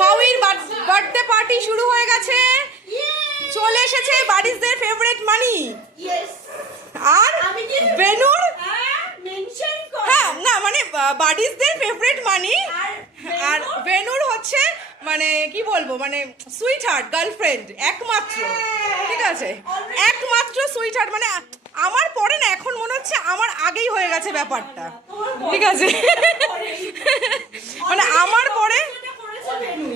ফাউইর birthday party শুরু হয়ে গেছে। চলে এসেছে বাড়িদের ফেভারিট মানি। আর বেনুর হ্যাঁ না মানে বাড়িদের ফেভারিট মানি। আর বেনুর হচ্ছে মানে কি বলবো মানে সুইট হার্ট গার্লফ্রেন্ড একমাত্র। ঠিক আছে, একমাত্র সুইট হার্ট মানে আমার পরে না এখন মনে হচ্ছে আমার আগেই হয়ে গেছে ব্যাপারটা। ঠিক আছে মানে আমার পরে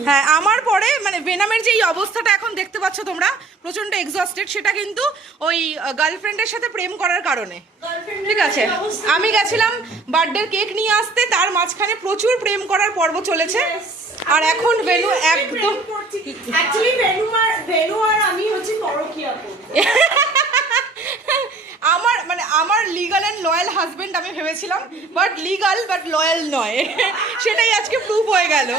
হ্যাঁ আমার পরে মানে ভেনামের যে এই অবস্থাটা এখন দেখতে পাচ্ছ তোমরা প্রচন্ড এক্সস্টেড, সেটা কিন্তু ওই গার্লফ্রেন্ডের সাথে প্রেম করার কারণে। ঠিক আছে, আমি গেছিলাম বার্থডে কেক নিয়ে আসতে, তার মাঝখানে প্রচুর প্রেম করার পর্ব চলেছে। আর এখন ভেনু একদম আমার মানে আমার লিগাল অ্যান্ড লয়াল হাজবেন্ড আমি ভেবেছিলাম, বাট লিগাল বাট লয়াল নয় সেটাই আজকে প্রুফ হয়ে গেল।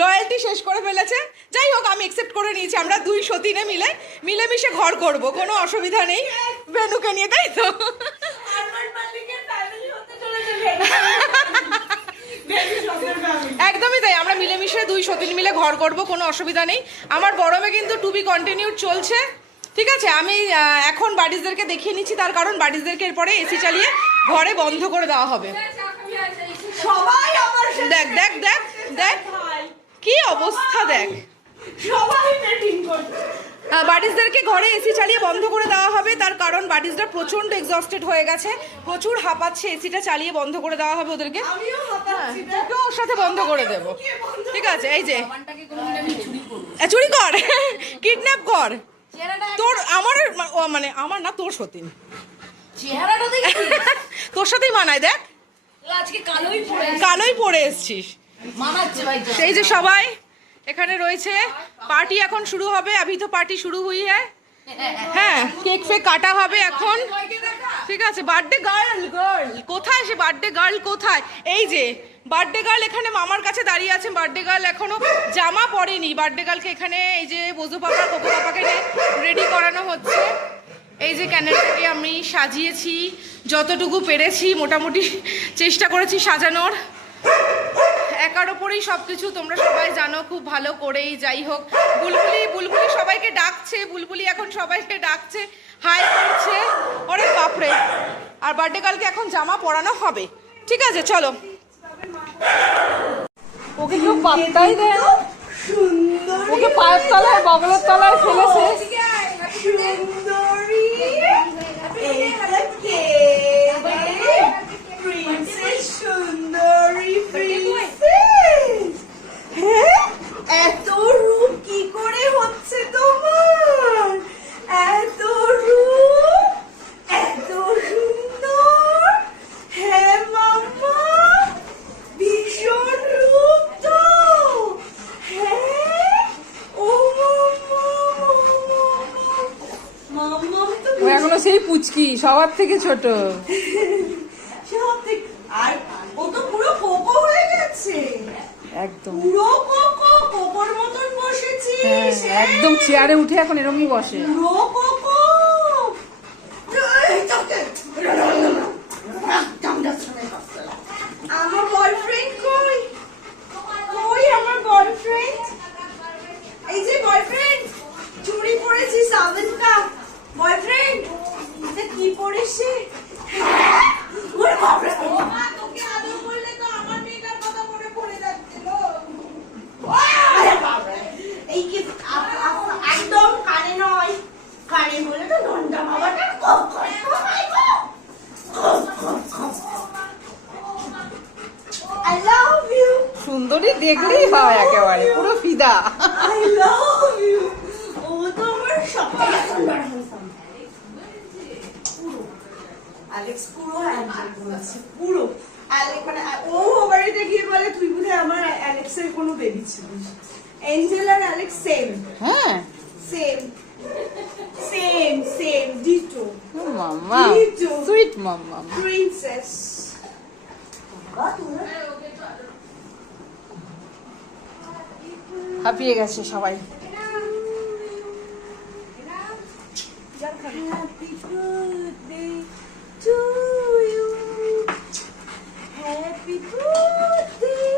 লয়ালটি শেষ করে ফেলেছে। যাই হোক, আমি একসেপ্ট করে নিয়েছি আমরা দুই সতীনে মিলেমিশে ঘর করব, কোনো অসুবিধা নেই ভেনুকে নিয়ে, তাই তো? একদমই তাই, আমরা মিলেমিশে দুই সতীন মিলে ঘর করব, কোনো অসুবিধা নেই। আমার বড়মে কিন্তু টু বি কন্টিনিউড চলছে। ঠিক আছে, আমি এখন বাড়িদেরকে দেখিয়ে নিচ্ছি, তার কারণ বাড়িদেরকে এরপরে এসি চালিয়ে ঘরে বন্ধ করে দেওয়া হবে। সবাই আমার দেখ দেখ দেখ দেখ কি অবস্থা, দেখ সবাই মিটিং করছে। বাড়িদেরকে ঘরে এসি চালিয়ে বন্ধ করে দেওয়া হবে, তার কারণ বাড়িরা প্রচন্ড এক্সস্টেড হয়ে গেছে, প্রচুর হাঁপাচ্ছে। এসিটা চালিয়ে বন্ধ করে দেওয়া হবে ওদেরকে, তোকেও ওর সাথে বন্ধ করে দেবো। ঠিক আছে, এই যে চুরি কর কিডন্যাপ কর তোর আমার মানে আমার না তোর সতীন চেহারাটা দেখি তোর সাথেই মানায়। দেখ আজকে কালোই পরে এসছিস, মানাচ্ছে ভাই। সেই যে সবাই এখানে রয়েছে। পার্টি এখন শুরু হবে, अभी तो পার্টি শুরু হুই হ্যায়। হ্যাঁ, কেক ফেক কাটা হবে এখন। ঠিক আছে, বার্থডে গার্ল কোথায়? সে বার্থডে গার্ল কোথায়? এই যে বার্থডে গার্ল এখানে মামার কাছে দাঁড়িয়ে আছে। বার্থডে গার্ল এখনো জামা পরেনি। বার্থডে গার্লকে এখানে এই যে বজু পাপা কোকো পাপাকে রেডি করানো হচ্ছে। এই যে ক্যান্ডেলটাকে আমি সাজিয়েছি যতটুকু পেরেছি, মোটামুটি চেষ্টা করেছি সাজানোর। একার ওপরেই সব কিছু, তোমরা সবাই জানো খুব ভালো করেই। যাই হোক, বুলবুলি সবাইকে ডাকছে, বুলবুলি এখন সবাইকে ডাকছে, হাই করছে। ওরে বাপরে, আর বার্থডে গার্লকে এখন জামা পরানো হবে। ঠিক আছে, চলো। ওকে কেউ পাত্তাই দেয় না, ওকে পায়ের তলায় বগলের তলায় ফেলেছে। সুন্দরী প্রিন্সেস, সুন্দরী প্রিন্সেস। হ্যাঁ, এত রূপ কি করে হচ্ছে তোমার? এত রূপ, এত সুন্দর। হ্যাঁ মাম্মা, ভীষণ রূপ তো। হ্যাঁ, ও মাম্মা তো ও এখনো সেই পুচকি, সবার থেকে ছোট। সব থেকে, আর ও তো পুরো কোকো হয়ে গেছে, একদম পুরো কোকোর মতন বসেছিস। একদম চেয়ারে উঠে এখন এরকমই বসে। পুরো কোকো। আমার বয়ফ্রেন্ড কই? কই আমার বয়ফ্রেন্ড? এই যে বয়ফ্রেন্ড, চুড়ি পরেছি সাবন কা। বয়ফ্রেন্ড এটা কি পরেছে? ওরে বাপরে, তোকে আদর করলে তো আমার মেয়েটার কথা মনে পড়ে যাচ্ছিল। আরে বাপরে, এই কি একদম কানে নয়, কানে বলে তো নন্ডা বাবাটা খুব কষ্ট হয় গো। I love you. সুন্দরী দেখলেই হয় একেবারে পুরো ফিদা। I love you. ও তো আমার সবথেকে সুন্দর handsome। অ্যালেক্স পুরো হ্যান্ডেল করেছে, পুরো। অ্যালেক্স মানে ও বাড়িতে গিয়ে বলে তুই বোধহয় আমার অ্যালেক্সের কোনো বেবি ছিলিস। এঞ্জেল আর অ্যালেক্স সেম। হ্যাঁ, সেম সেম ডিটো। মাম্মা সুইট মাম্মা প্রিন্সেস। হাঁপিয়ে গেছে সবাই। Happy birthday to you. Happy birthday.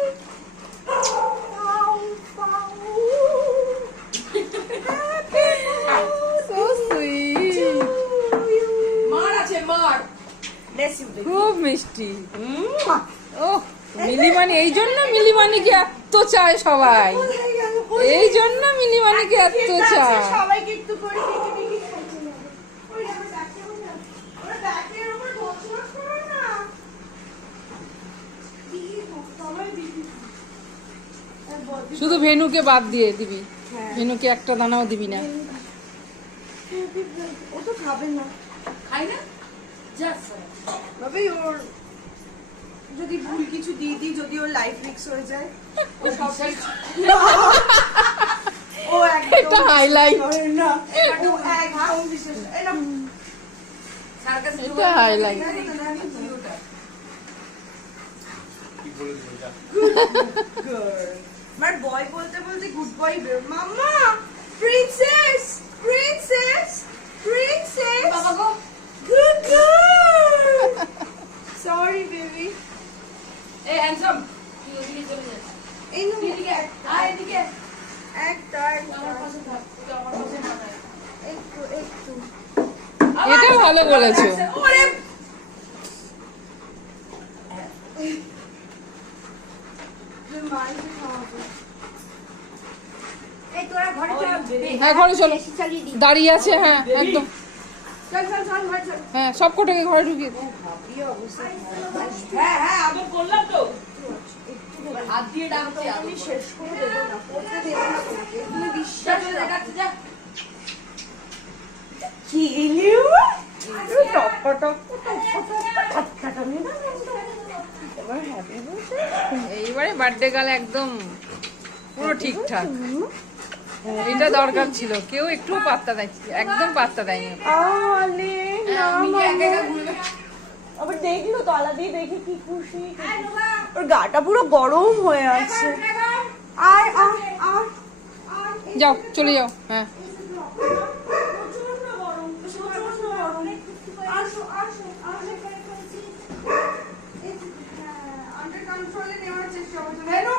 খুব মিষ্টি ও মিলিমানি, এই জন্য মিলিমানিকে এত চায় সবাই, কোথায় গেল? এই জন্য মিলিমানিকে এত ঠিক আছে, চায়। সবাইকে একটু করে দেখে দেখে খাইতে হবে। ওই আমার ব্যাগটা কোথায়? ওরা ব্যাগের উপর বসবাস করে না। দিদি, সবাই দিদি। আর বদি- শুধু ভেনুকে বাদ দিয়ে দিবি, হ্যাঁ। ভেনুকে একটা দানাও দিবি না। ও তো খাবে না। খাই না তবে ওর যদি ভুল কিছু দিয়ে দিই, যদি ওর লাইফ রিস্ক হয়ে যায়, ও সব কিছু ও একদম এটা highlight। করে না, ও একদম বিশ্বাস এটা এটা হাইলাইট। আমার বয় বলতে বলতে গুড বয় বের। Mamma princess princess princess good girl. Sorry baby. এই হ্যান্ডসাম এই নো এদিকে একটা একটু একটু এটা ভালো বলেছো। ওরে মাইকে খাওয়াবো। এই তোরা ঘরে চল। হ্যাঁ ঘরে চলো, এসি চালিয়ে দি। দাঁড়িয়ে আছে, হ্যাঁ একদম, চল চল চল ঘরে চল। হ্যাঁ সব কটাকে ঘরে ঢুকিয়ে দে। কি অবস্থা হ্যাঁ হ্যাঁ আদর করলাম তো, হাত দিয়ে ডাকছি আমি শেষ করে দেবো না, করতে দেবো না তোমাকে, তুমি বিশ্বাস রাখো। দেখাচ্ছি যা। কি এলিও টপ টপ টপ কাটামি না এবার হ্যাপি বার্থডে। এইবারে বার্থডে গাল একদম পুরো ঠিকঠাক, এটা দরকার ছিল, কেউ একটু পাত্তা দেয়, একদম পাত্তা দেয়নি। আলে না মামা আবার দেখলো তলা দিয়ে দেখে কি খুশি, ওর গাটা পুরো গরম হয়ে আছে। আর আর আর যাও চলে যাও, হ্যাঁ প্রচন্ড গরম, প্রচন্ড গরম। আসো আসো আসো। আন্ডার কন্ট্রোলে নেওয়ার চেষ্টা করছো। ভেনু